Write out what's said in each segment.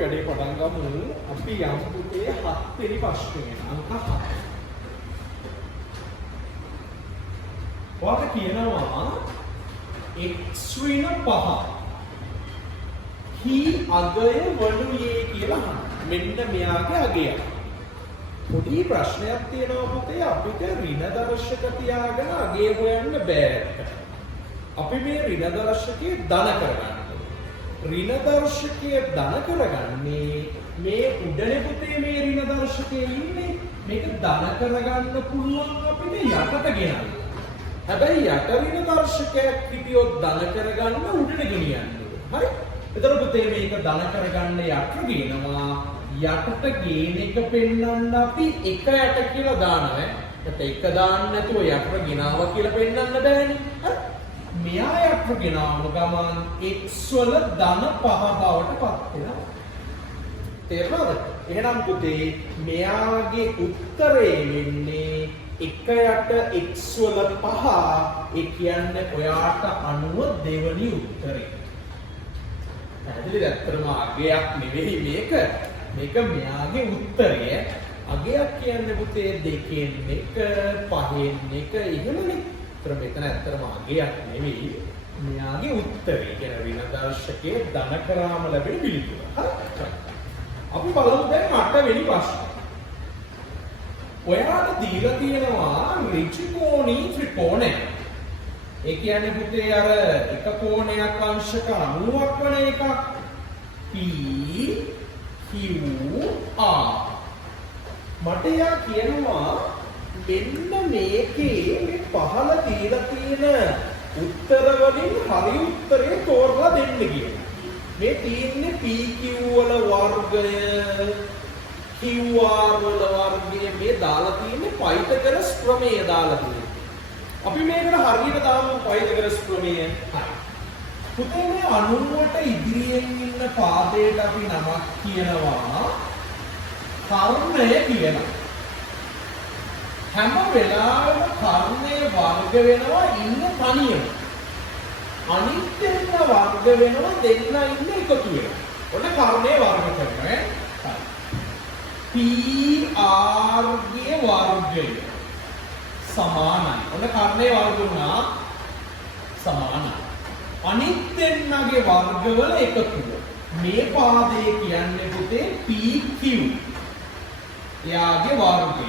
වැඩේ පටන් ගමු. අපි යම් පුතේ 7 වෙනි ප්‍රශ්නේ අංක 7. ඔයාලා කියනවා x ඍණ 5 කී අගය වනුයේ කියලා අහන්න. මෙන්න මෙයාගේ අගය. පොඩි ප්‍රශ්නයක් තියෙනවා පුතේ අපිට ඍණ දර්ශක තියාගෙන අගය හොයන්න බෑ. අපි මේ ඍණ දර්ශකයේ ධන කරගන්න. ඍණ දර්ශකයේ ධන කරගන්නේ මේ උඩනේ පුතේ මේ ඍණ දර්ශකයේ ඉන්නේ. මේක ධන කරගන්න පුළුවන් අපිට යටට ගෙනල්ලා. හැබැයි යට ඍණ දර්ශකයක් හිටියොත් ධන කරගන්න උඩට ගෙනියන්න. හරි? එතකොට පුතේ මේක ධන කරගන්න යට ගේනවා. යටට ගේන එක පෙන්වන්න අපි එක යට කියලා දානවා. ඒත් එක දාන්න නැතුව යට ගෙනාවා කියලා පෙන්වන්න බෑනේ. හරි? මෙයා යට ගෙනාවම ගමන් x වල ධන 5 බවට පත් වෙනවා. තේරුණාද? එහෙනම් පුතේ මෙයාගේ උත්තරේ වෙන්නේ එක යට x වල 5 ඒ කියන්නේ ඔයාට අනුව දෙවනි උත්තරේ. පැහැදිලිද? ඇත්තටම අගයක් නෙවෙයි මේක. මේක මෙයාගේ උත්තරය. අගයක් කියන්නේ පුතේ 2න් 1 5න් 1 එහෙමනේ. ඒතර මෙතන ඇත්තටම අගයක් නෙවෙයි. මෙයාගේ උත්තරය. කියන ඍණ දර්ශකයේ ධන කරාම ලැබෙන පිළිතුර. හරි? අපි බලමු දැන් 8 වෙනි ප්‍රශ්නේ. ඔයාට දීලා තියෙනවා ඍජුකෝණී ත්‍රිකෝණය. ඒ කියන්නේ පුතේ අර එක කෝණයක් අංශක 90ක් වන එකක් P Q R. මට යා කියනවා මෙන්න මේකේ මේ පහළ දීලා තියෙන උත්තර වලින් හරි උත්තරේ තෝරලා දෙන්න කියලා. මේ තියෙන්නේ PQ වල වර්ගය QR වල වර්ගය මේ දාලා තියෙන්නේ පයිතගරස් ප්‍රමේය දාලා තියෙන්නේ. අපි මේකට හරියට දාමු පයිතගරස් ප්‍රමේය. හරි. පුතේ මේ 90ට ඉදිරියෙන් ඉන්න පාදයට අපි නමක් කියනවා කර්ණය කියලා. හැම වෙලාවෙම කර්ණය වර්ග වෙනවා ඉන්න තනියම. අනිත් දෙන්න වර්ග වෙනවා දෙන්න ඉන්න එකතු වෙනවා. ඔන්න කර්ණය වර්ග කරනවා. PR ගේ වර්ගය සමානයි. ඔන්න කර්ණය වර්ග වුණා සමානයි. අනිත් දෙන්නගේ වර්ගවල එකතුව. මේ පාදේ කියන්නේ පුතේ PQ. එයාගේ වර්ගය.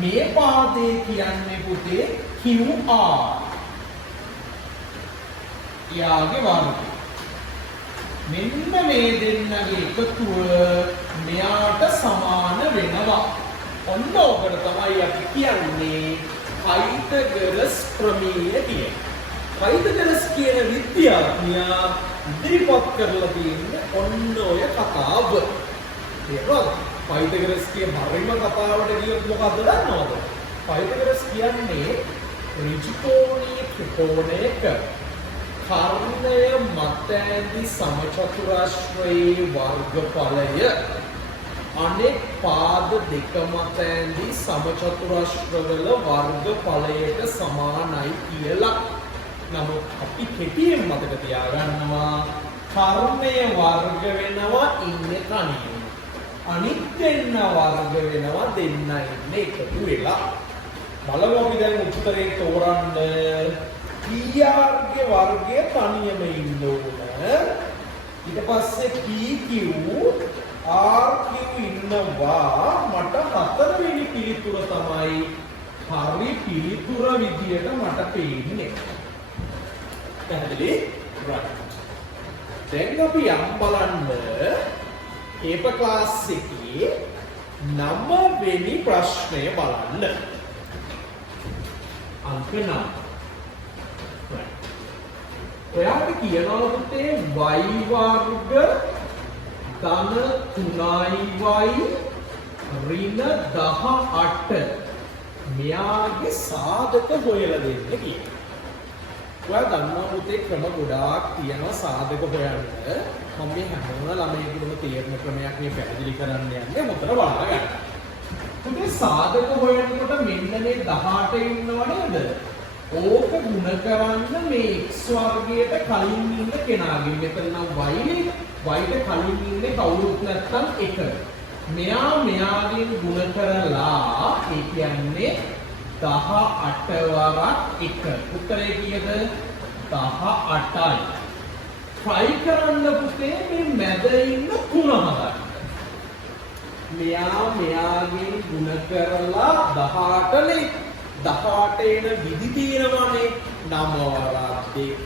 මේ පාදේ කියන්නේ පුතේ QR. එයාගේ වර්ගය. මෙන්න මේ දෙන්නගේ එකතුව මෙයාට සමාන වෙනවා. ඔන්න ඔකට තමයි අපි කියන්නේ පයිතගරස් ප්‍රමේය කියන්නේ. පයිතගරස් කියන විද්‍යාඥයා ඉදිරිපත් කරලා තියෙන්නේ ඔන්න ඔය කතාව. තේරුණාද? පයිතගරස් කියන හරිම කතාවට ගියොත් මොකද්ද දන්නවද? පයිතගරස් කියන්නේ ඍජුකෝණීය ත්‍රිකෝණයක කර්ණය මත ඇති සමචතුරාශ්‍රයේ වර්ගඵලය අනෙක් පාද දෙක මත ඇති සමචතුරාශ්‍රවල වර්ගඵලයට සමානයි කියලා. නමුත් අපි කෙටියෙන් මතක තියාගන්නවා කර්ණය වර්ග වෙනවා ඉන්නේ තනියම. අනිත් දෙන්න වර්ග වෙනවා දෙන්න ඉන්නේ එකතු වෙලා. බලමු අපි දැන් උත්තරේ තෝරන්න. PR ගේ වර්ගය තනියම ඉන්න ඕන. ඊට පස්සේ PQ RQ ඉන්නවා. මට 4 වෙනි පිළිතුර තමයි හරි පිළිතුර විදියට මට පේන්නේ. පැහැදිලි? right. දැන් අපි යම් බලන්න පේපර් ක්ලාස් එකේ 9 වෙනි ප්‍රශ්නය බලන්න. අංක 9. ඔයාට කියනවා පුතේ y වර්ග ධන 3y ඍණ 18 මෙයාගේ සාධක හොයලා දෙන්න කියලා. ඔයා දන්නවා පුතේ ක්‍රම ගොඩාක් තියෙනවා සාධක හොයන්න. මම මේ හැමෝම ළමයින්ටම තේරෙන ක්‍රමයක් මේ පැහැදිලි කරන්න යන්නේ මොකද බලන්න. පුතේ සාධක හොයනකොට මෙන්න මේ 18 ඉන්නව නේද? ඕක ගුණ කරන්න මේ x වර්ගයට කලින් ඉන්න කෙනාගෙන්. මෙතන නම් y නේ. y ට කලින් ඉන්නේ කවුරුත් නැත්තම් 1. මෙයාගෙන් ගුණ කරලා ඒ කියන්නේ 18 වරක් 1. උත්තරේ කීයද? 18යි. try කරන්න පුතේ මේ මැද ඉන්න 3 හදන්න. මෙයාගෙන් ගුණ කරලා 18නේ. 18 එන විදි තියෙනවානේ. 9 වරක් 2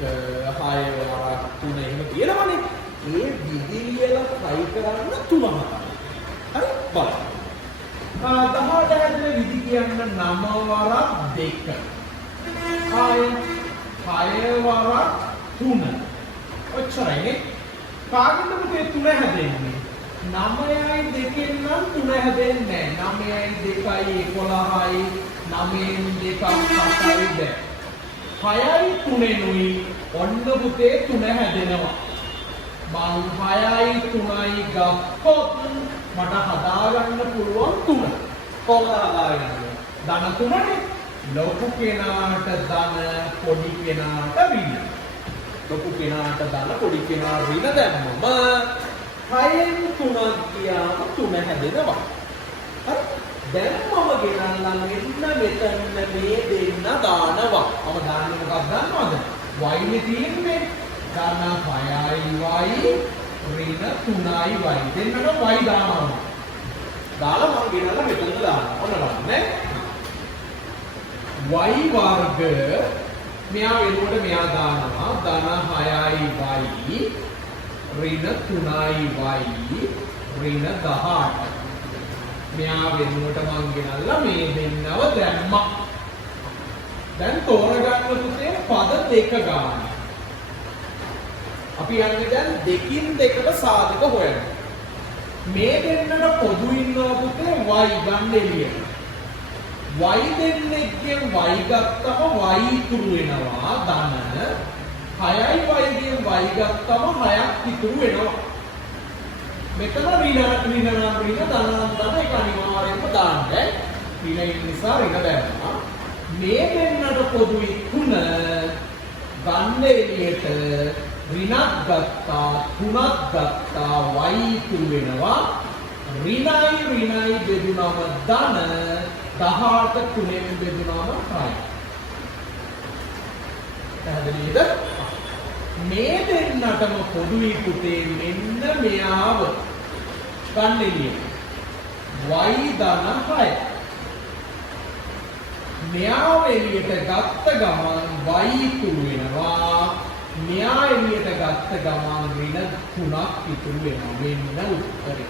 6 වරක් 3 එහෙම තියෙනවානේ. මේ විදි ලියලා try කරන්න 3 හදන්න. හරි බලන්න. 18 හැදෙන විදි කියන්න 9 වරක් 2. 6 වරක් 3. ඔච්චරයිනේ. කාගෙන්ද පුතේ 3 හැදෙන්නේ? 9යි 2ෙන් නම් 3 හැදෙන්නේ නැහැ. 9යි 2යි 11යි 9න් 2ක් 7යි බෑ. 6යි 3ෙනුයි ඔන්න පුතේ 3 හැදෙනවා. මං 6යි 3යි ගත්තොත් මට හදාගන්න පුළුවන් 3. කොහොමද හදාගන්නේ? ධන 3නේ. ලොකු කෙනාට ධන, පොඩි කෙනාට ඍණ. ලොකු කෙනාට ධන, පොඩි කෙනාට ඍණ දැම්මම 6න් 3ක් ගියාම 3 හැදෙනවා. හරි? දැන් මම ගෙනල්ලා මෙන්න මෙතන මේ දෙන්න දානවා. මම දාන්නේ මොකක්ද දන්නවද? y නේ තියෙන්නේ. ධන 6යි y ඍණ 3යි y. දෙන්නට y දානවා. දාලා මම ගෙනල්ලා මෙතන දානවා. ඔන්න බලන්න. y වර්ග මෙයා වෙනුවට මෙයා දානවා. ධන 6යි y ඍණ 3යි y ඍණ 18. මෙයා වෙනුවට මං ගෙනල්ලා මේ දෙන්නව දැම්මා. දැන් තෝරගන්න පුතේ පද දෙක ගන්න. අපි යන්නේ දැන් දෙකින් දෙකට සාධක හොයන්න. මේ දෙන්නට පොදු ඉන්නවා පුතේ y ගන්න එළියට. y දෙන්නෙක්ගෙන් y ගත්තම y ඉතුරු වෙනවා ධන. 6යි y ගෙන් y ගත්තම 6ක් ඉතුරු වෙනවා. මෙතන ඍණ ධන එක අනිවාර්යෙන්ම දාන්න. ඍණ නිසා ඍණ දැම්මා. මේ දෙන්නට පොදුයි 3 ගන්න එළියට ඍණක් ගත්තා 3ක් ගත්තා y ඉතුරු වෙනවා. ඍණයි බෙදුනම ධන 18 3ෙන් බෙදුනම 6යි. පැහැදිලිද? මේ දෙන්නටම පොදුයි පුතේ මෙන්න මෙයාව ගන්න එළියට. y ධන 6. මෙයාව එළියට ගත්ත ගමන් y ඉතුරු වෙනවා. මෙයා එළියට ගත්ත ගමන් ඍණ 3ක් ඉතුරු වෙනවා. මෙන්න උත්තරේ.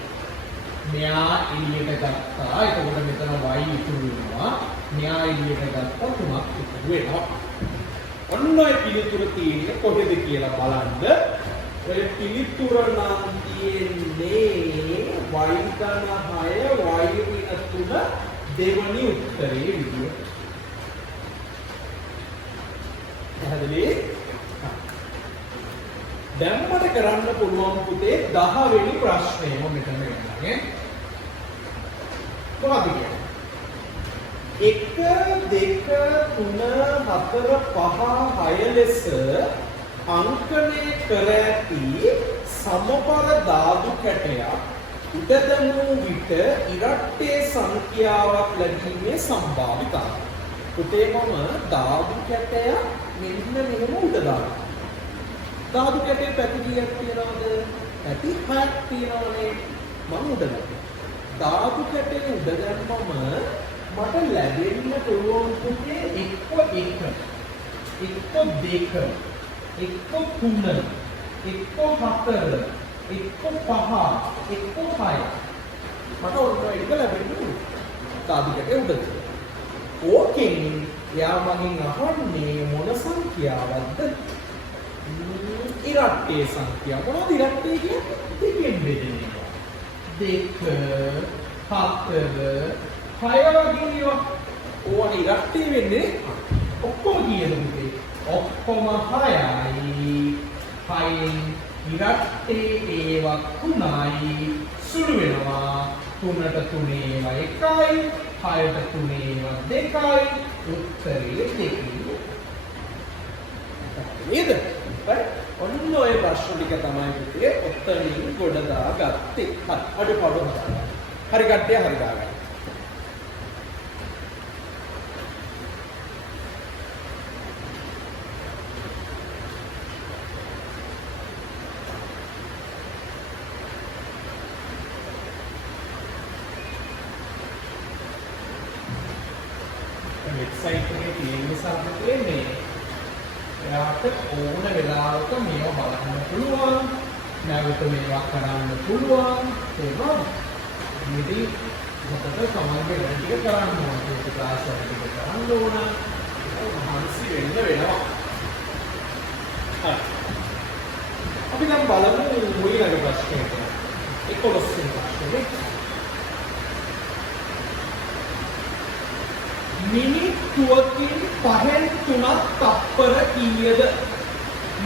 මෙයා එළියට ගත්තා. එතකොට මෙතන y ඉතුරු වෙනවා. මෙයා එළියට ගත්තා 3ක් ඉතුරු වෙනවා. ඔන්න ඔය පිළිතුර තියෙන්නේ කොහෙද කියලා බලන්න. ඔය පිළිතුර නම් තියෙන්නේ y ධන 6 y ඍණ 3 දෙවනි උත්තරේ විදියට. පැහැදිලි? දැන් මට කරන්න පුළුවන් පුතේ 10 වෙනි ප්‍රශ්නය මම මෙතන ගන්නවා. කොහොමද කියන්නේ? 1 2 3 4 5 6 ලෙස අංකණය කර ඇති සමපර ධාතු කැටයක් උඩදමු විට ඉරට්ටේ සංඛ්‍යාවක් ලැබීමේ සම්භාවිතාවය. පුතේ මම ධාතු කැටයක් මෙන්න මෙහෙම උඩ දානවා. ධාතු කැටේ පැති කීයක් තියෙනවද? පැති 6ක් තියෙනවනේ. මම උඩ දානවා. ධාතු කැටේ උඩ දැම්මම මට ලැබෙන්න පුළුවන් පුතේ 1 2 1 2 1 3 1 4 1 5 1 6 මට ඔන්න ඒක ලැබෙන්න පුළුවන්. ධාතු කැටේ උඩද. ඕකෙන් යා මගෙන් අහන්නේ මොන සංඛ්‍යාවක්ද? ඉරට්ටේ සංඛ්‍යාව. මොනවද ඉරට්ටේ කියන්නේ? දෙකෙන් බෙදෙන එක. 2 4 6 වගේ ඒවා. ඕනේ ඉරට්ටේ වෙන්නේ ඔක්කොම කීයද පුතේ? ඔක්කොම 6යි. 6න් ඉරට්ටේ ඒවා 3යි සුළු වෙනවා. 3ට 3 ඒවා 1යි. 6ට 3 ඒවා 2යි. උත්තරේ 2. නේද? ඔන්න ඔය ප්‍රශ්න ටික තමයි පුතේ ඔතනින් ගොඩ දාගත්තේ. හරි අඩුපාඩු හදාගන්න. හරි කට්ටිය හරි දාගන්න. වෙබ්සයිට් එකේ තියෙන නිසා පුතේ මේ එයාට ඕන වෙලාවක මේව බලන්න පුළුවන්. නැවත මේවා කරන්න පුළුවන්. තේරුණාද? ඉතින් මොකද සමහරවිට වැඩ ටික කරන්න ඕන. ඒක ක්ලාස් වල ටික කරන්න ඕන. මහන්සි වෙන්න වෙනවා. හරි. අපි දැන් බලමු ඊළඟ ප්‍රශ්නයට. 11 වෙනි ප්‍රශ්නේ. මිනිත්තුවකින් 5න් 3ක් තප්පර කීයද?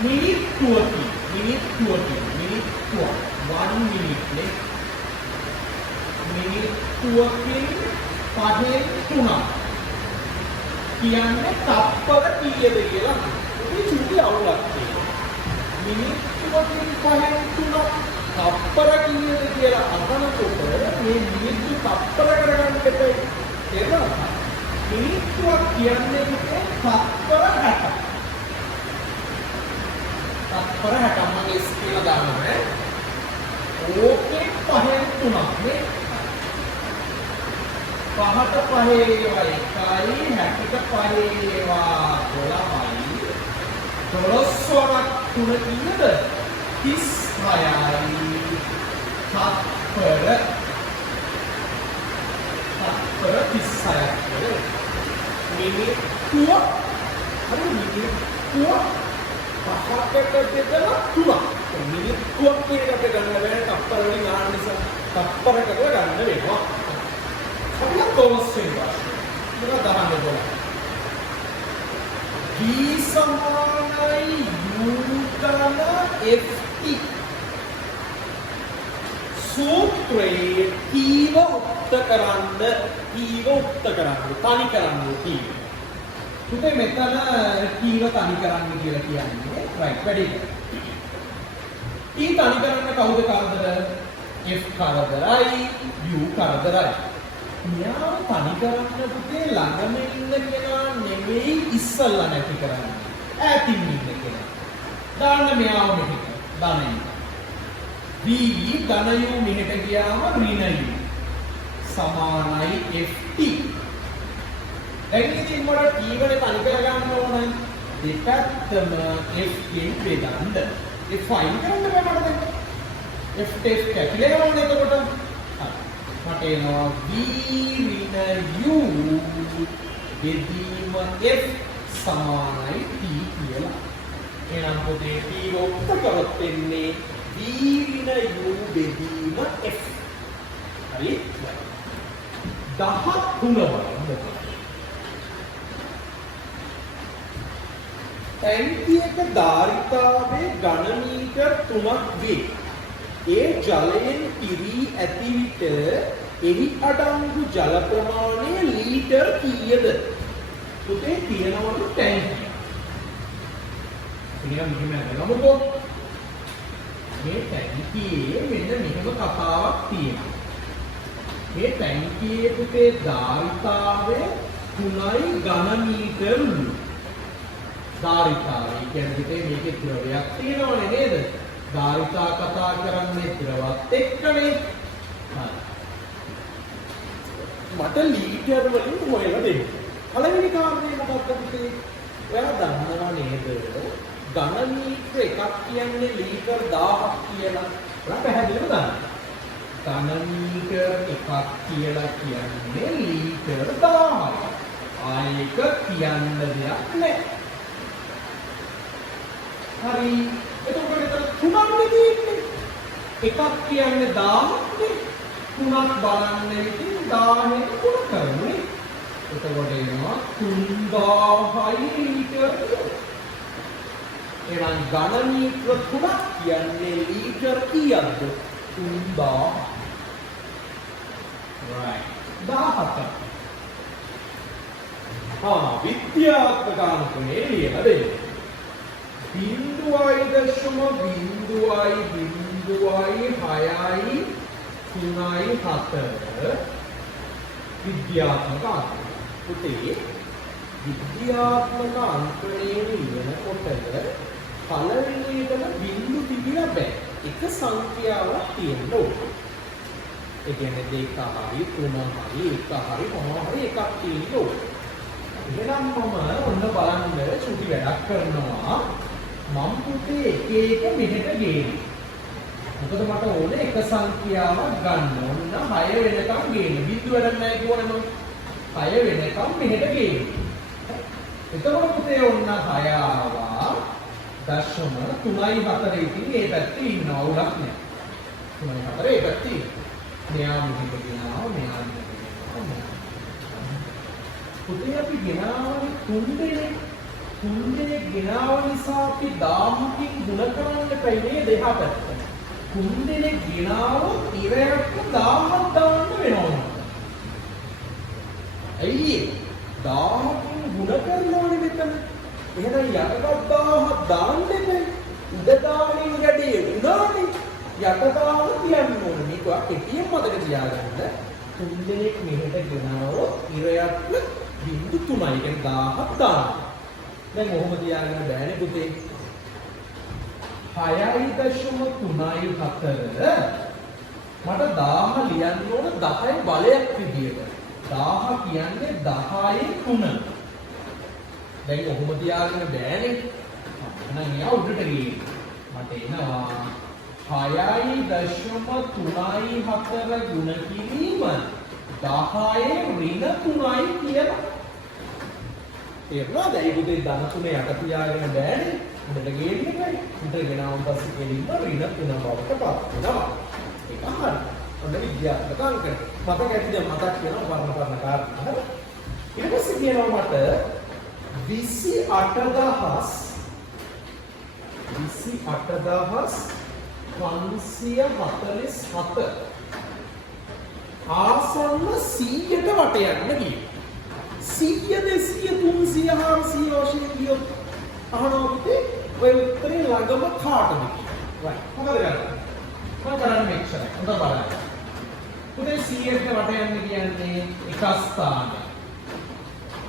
මිනිත්තුවක් 1 minute නේ. මිනිත්තුවකින් 5න් 3ක් කියන්නේ තප්පර කීයද කියලා. මේ චුටි අවුලක් තියෙනවා. මිනිත්තුවකින් 5න් 3ක් තප්පර කීයද කියලා අහනකොට මේ මිනිත්තු තප්පර කරගන්න දෙපේ. තේරුණාද? මිනිත්තුවක් කියන්නේ තත්පර 60. තත්පර 60 මම S කියලා දානවා. ඕකේ 5න් 3ක් නේ. 5ට 5 ඒවා 1යි 60ට 5 ඒවා 12යි. 12 වරක් 3 කීයද? 36යි. තත්පර 36ක්. මිනිත්තුව හරි මිනිත්තුව පහකට දෙකලා 3ක්. මිනිත්තුවක් කියන එකට ගන්න බෑ තප්පර වලින් ගන්න නිසා තප්පරකට ගන්න වෙනවා. අපි තෝස් වෙනවා. මොකක්ද අහන්නේ බලන්න. V සමානයි U ගන්න FT සූත්‍රයේ කීව උක්ත කරන්න තනි කරන්න කීව. පුතේ මෙතන කීව තනි කරන්න කියලා කියන්නේ රයිට් වැඩේ. තනි කරන්න කවුද කරදර? F කරදරයි U කරදරයි. මෙයා තනි කරන්න පුතේ ළඟම ඉන්න කෙනා නෙමෙයි ඉස්සල්ලා නැති කරන්නේ. ඈතින් ඉන්න කෙනා. දාන්න මෙයාව මෙහෙට. දාන්න. V ධනයු මෙහෙට ගියාම ඍණයු සමානයි FT. දැන් ඉතින් මොකට ඊවල තනි කරගන්න ඕන දෙපැත්තම F කින් බෙදන්න. ඒ ෆයින් කරන්න බෑ මට දැන්. F ටෙස්ට් කැපිලා යනවා එතකොට. මට එනවා V ඍණ U බෙදීම F සමානයි T කියලා. එහෙනම් පොතේ T ඔක්ත කරොත් එන්නේ V ඍණ U බෙදීම F. හරි? 13 ටැංකියක ධාරිතාවේ ඝන මීටර් 3ක් වේ. ඒ ජලයෙන් පිරී ඇති විට එහි අඩංගු ජල ප්‍රමාණය ලීටර් කීයද? පුතේ කියනවලු ටැංකිය. ඉතින් මෙහෙම ගමුකෝ. මේ ටැංකියේ මෙන්න මෙහෙම කතාවක් තියෙනවා. මේ ටැංකියේ පුතේ ධාරිතාවය 3යි ඝන මීටර්. ධාරිතාවය කියන්නේ මේකේ ද්‍රවයක් තියෙනවනේ නේද? ධාරිතා කතා කරන්නේ ද්‍රවත් එක්කනේ. මට ලීටර් වලින් හොයලා දෙන්න. පළවෙනි කාරණේ මොකක්ද පුතේ? ඔයා දන්නවා නේද? ඝන මීටර එකක් කියන්නේ ලීටර් 1000ක් කියලා. ඔයා පැහැදිලිව දන්නවා. ඝන මීටර එකක් කියලා කියන්නේ ලීටර් 1000යි. ආයක කියන්න දෙයක් නැහැ. හරි. එතකොට මෙතන තුනක් තියෙන්නේ. එකක් කියන්නේ 1000ක් නේ. තුනක් බලන්නේ ඉතින් 1000ෙන් තුන කරන්නේ. එතකොට එනවා 3000යි ලීටර්. එහෙනම් ඝන මීටර 3ක් කියන්නේ ලීටර් කීයක්ද? 3000. right. 17. විද්‍යාත්මක අංකනේ ලියලා දෙන්න. බිංදුවයි දශම බිංදුවයි බිංදුවයි 6යි 3යි 4 විද්‍යාත්මක අංක. පුතේ විද්‍යාත්මක අංකණයේ ඉගෙනකොට පළවෙනියටම බිංදු තිබිලා බෑ. එක සංඛ්‍යාවක් තියෙන්න ඕනේ. ඒ කියන්නේ 2 හරි 3 හරි 1 හරි මොනවා හරි එකක් තියෙන්න ඕනේ. එහෙනම් මම ඔන්න බලන්න චුටි වැඩක් කරනවා. මම පුතේ එක මෙහෙට ගේනවා. මොකද මට ඕනේ එක සංඛ්‍යාවක් ගන්න. ඔන්න 6 වෙනකම් ගේන්න. බිංදු වැඩක් නැහැ කියවනේ මම. 6 වෙනකම් මෙහෙට ගේනවා. එතකොට පුතේ ඔන්න 6 ආවා. දශම 3යි 4යි ඉතින් මේ පැත්තේ ඉන්නවා උලක් නෑ. 3යි 4යි ඒ පැත්තේ. මෙයා මෙහෙට ගෙනාවා මෙයා මෙහෙට ගෙනාවා. පුතේ අපි ගෙනාවේ 3 දෙනෙක්. 3 දෙනෙක් ගෙනාව නිසා අපි 1000කින් ගුණ කරන්න බැහැ දෙහා පැත්ත. 3 දෙනෙක් ගෙනාවොත් ඉරයට 1000ක් දාන්න වෙනවා. ඇයි 1000කින් ගුණ කරනවනේ මෙතන. එහෙනම් යටට 1000ක් දාන්න එපා. උඩ දාන්නේ ගැඩේ උනානේ. යට 1000 තියන්න ඕනේ. මේක කෙටියෙන් මතක තියාගන්න. 3 දෙනෙක් මෙහෙට ගෙනාවොත් ඉරයට බිංදු 3යි කියන්නේ 1000ක් දාන්න. දැන් ඔහොම තියාගෙන බෑනේ පුතේ. 6.3.4 මට 1000 ලියන්න ඕන 10 බලයක් විදියට. 1000 කියන්නේ 10යි 3. දැන් ඔහොම තියාගෙන බෑනේ. එහෙනම් යා උඩට ගියේ. මට එනවා 6.3.4 ගුණ කිරීම 10 ඍණ 3යි කියලා. තේරුණාද? ඒ පුතේ ධන 3 යට තියාගෙන බෑනේ. උඩට ගේන්නේ නැහැ. උඩට ගෙනාවන් පස්සේ කෙලින්ම ඍණ 3 බවට පත් වෙනවා. ඒක හරි. ඔන්න විද්‍යාත්මක අංක. මතක ඇති දැන් මතක් වෙනවා වර්ණ කාරණා. හරි. ඊට පස්සේ කියනවා මට 28547 ආසන්න 100ට වට යන්න ගියේ. 100 200 300 400 වශයෙන් ගියොත් අහනවා පුතේ ඔය උත්තරේ ළඟම කාටද කියලා. right. මොකද ගන්න? මම කරන්නේ මේක්ෂරයි. හොඳ බලන්න. පුතේ 100ට වට යන්න කියන්නේ එක ස්ථානයක්.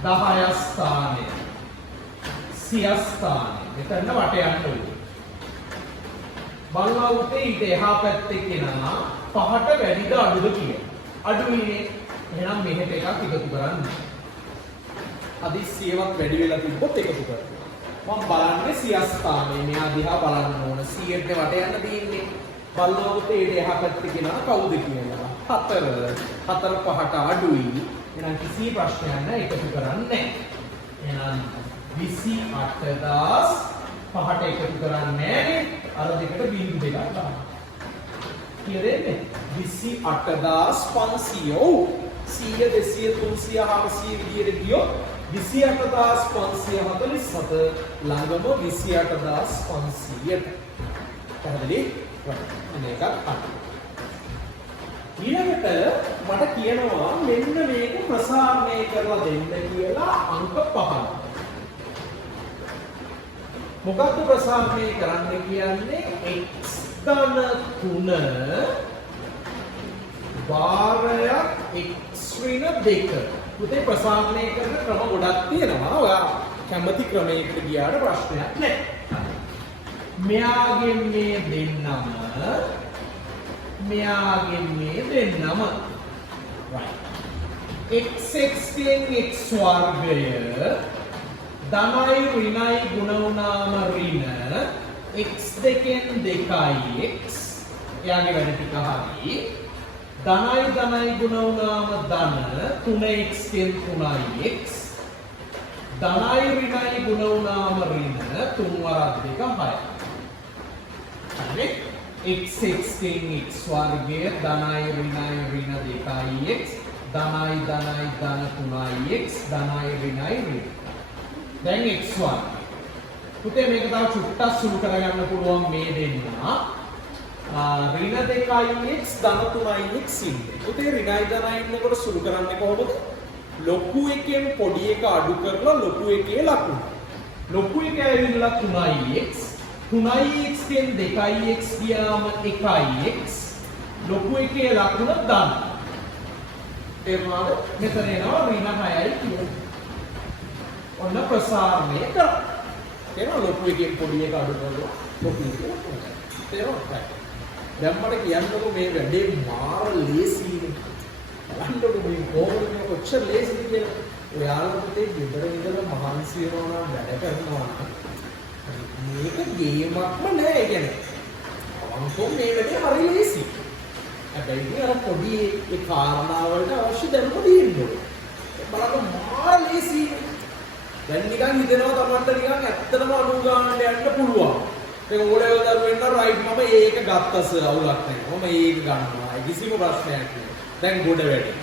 10 ස්ථානයක්. 100 ස්ථානයක්. මෙතන වට යන්න ඕනේ. බලනවා පුතේ ඊට එහා පැත්තේ කෙනා 5ට වැඩිද අඩුද කියලා. අඩුයිනේ. එහෙනම් මෙහෙට එකක් එකතු කරන්න. අදිස්සියවත් වැඩි වෙලා තිබ්බොත් එකතු කරන්න. මම බලන්නේ 100 ස්ථානයේ මෙයා දිහා බලන්න ඕන 100ට වට යන්න තියෙන්නේ. බලනවා පුතේ ඊට එහා පැත්තේ කෙනා කවුද කියලා. 4 5ට අඩුයි. එහෙනම් කිසි ප්‍රශ්නයක් නැහැ එකතු කරන්නේ නැහැ. එහෙනම් 28000 5ට එකතු කරන්නේ නැහැ. අර දෙකට බිංදු දෙකක් දාන්න. කියදෙන්නේ 28500 100 200 300 400 විදියට ගියොත් 28547 ළඟම 28500ට. පැහැදිලි? මේකත් අට. ඊළඟට මට කියනවා මෙන්න මේක ප්‍රසාරණය කරලා දෙන්න කියලා අංක 5. මොකක්ද ප්‍රසාරණය කරන්න කියන්නේ x ධන 3 වාරයක් x ඍණ 2. පුතේ ප්‍රසාරණය කරන ක්‍රම ගොඩක් තියෙනවා. ඔයා කැමති ක්‍රමයකට ගියාට ප්‍රශ්නයක් නැහැ. මෙයාගෙන් මේ දෙන්නම මෙයාගෙන් මේ දෙන්නම right. x ගෙන් x වර්ගය ධනයි ඍණයි ගුණ වුණාම ඍණ x දෙකෙන් 2x එයාගේ වැඩ ටික හරි. ධනයි ගුණ වුණාම ධන 3x ගෙන් 3x ධනයි ඍණයි ගුණ වුණාම ඍණ 3 වරක් 2 6. හරි. x ගෙන් x වර්ගය ධනයි ඍණයි ඍණ 2x ධනයි ධන 3x ධනයි ඍණයි ඍණ. දැන් x1 පුතේ මේක තව චුට්ටක් සුළු කරගන්න පුළුවන් මේ දෙන්නා ඍණ 2x ධන 3x ඉන්නේ. පුතේ ඍණයි ධනයි ඉන්නකොට සුළු කරන්නේ කොහොමද? ලොකු එකෙන් පොඩි එක අඩු කරලා ලොකු එකේ ලකුණු. ලොකු එක ඇවිල්ලා 3x 3x කෙන් 2x ගියාම 1x ලොකු එකේ ලකුණ දාන්න. තේරුණාද? මෙතන එනවා ඍණ 6යි කියලා. ඔන්න ප්‍රසාරණය කරා. තේරුණා? ලොකු එකෙන් පොඩි එක අඩු කරලා ලොකු එක ලකුණ. තේරුණා? දැන් මට කියන්නකො මේ වැඩේ මාර ලේසියිනේ. බලන්නකො මේ කොහොමද කොච්චර ලේසිද කියලා. ඔයාලා පුතේ ගෙදර ඉඳලා මහන්සි වෙනවා නම් වැඩ කරනවා නම් මේක ගේමක්ම නෑ. ඒ කියන්නේ අවංකව මේ වැඩේ හරි ලේසි. හැබැයි මේ අර පොඩි ඒ කාරණාවලට අවශ්‍ය දැනුම තියෙන්න ඕනේ. බලන්න මාර ලේසි. දැන් නිකන් හිතෙනවා තමන්ට නිකන් ඇත්තටම අනුගාමනට යන්න පුළුවන්. ඒක ඕලෙවල් දරුවෙන්න රයිට් මම ඒක ගත්තස අවුලක් නැහැ. මම ඒක ගන්නවා. ඒ කිසිම ප්‍රශ්නයක් නෑ. දැන් ගොඩ වැඩි.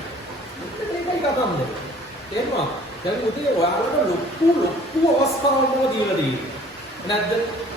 මේකයි කතන්දර. තේරුණා? දැන් උදේ ඔයාලට ලොකු අවස්ථාවක් මොකද දීලා තියෙන්නේ. නැද්ද?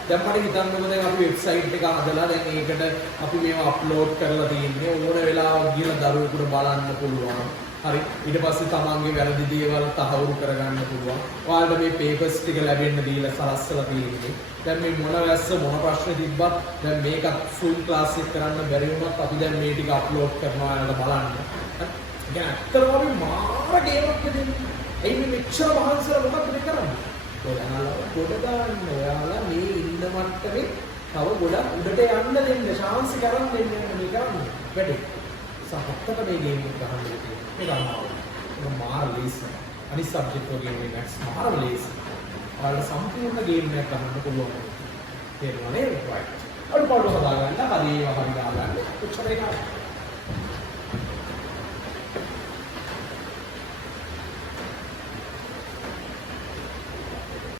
දැන් මට හිතන්නකො දැන් අපි වෙබ්සයිට් එක හදලා දැන් ඒකට අපි මේවා අප්ලෝඩ් කරලා තියෙන්නේ. ඕන වෙලාවක ගිහලා දරුවෙකුට බලන්න පුළුවන්. හරි. ඊට පස්සේ තමන්ගේ වැරදි දේවල් තහවුරු කරගන්න පුළුවන්. ඔයාලට මේ පේපර්ස් ටික ලැබෙන්න දීලා සලස්සලා තියෙන්නේ. දැන් මේ මොන වැස්ස මොන ප්‍රශ්න තිබ්බත් දැන් මේකත් ෆුල් ක්ලාස් එක කරන්න බැරි වුණත් අපි දැන් මේ ටික අප්ලෝඩ් කරනවා ඔයාලට බලන්න. ගැන ඇත්තටම අපි මාර ගේමක් දෙන්නේ. ඒ මෙච්චර මහන්සිලා මොකක්ද කරන්නේ? ඔයාලා ගොඩ දාන්න. ඔයාලා මේ ඉන්න මට්ටමේ තව ගොඩක් උඩට යන්න දෙන්න. ශාන්සි කරන් දෙන්න මේ කරන්නේ. වැඩි. සහත්තක මේ ගේම් එක ගහන්න දෙන්නේ. ඒක අමාරුයි. ඒක මාර ලේසි. අනිත් සබ්ජෙක්ට් වගේ මේ මැක්ස් මාර ලේසි. ඔයාලා සම්පූර්ණ ගේම් එකක් ගහන්න පුළුවන්. තේරුණා නේද? right. අඩුපාඩු හදාගන්න, හරි ඒවා හරි දාගන්න. ඔච්චර එකක්.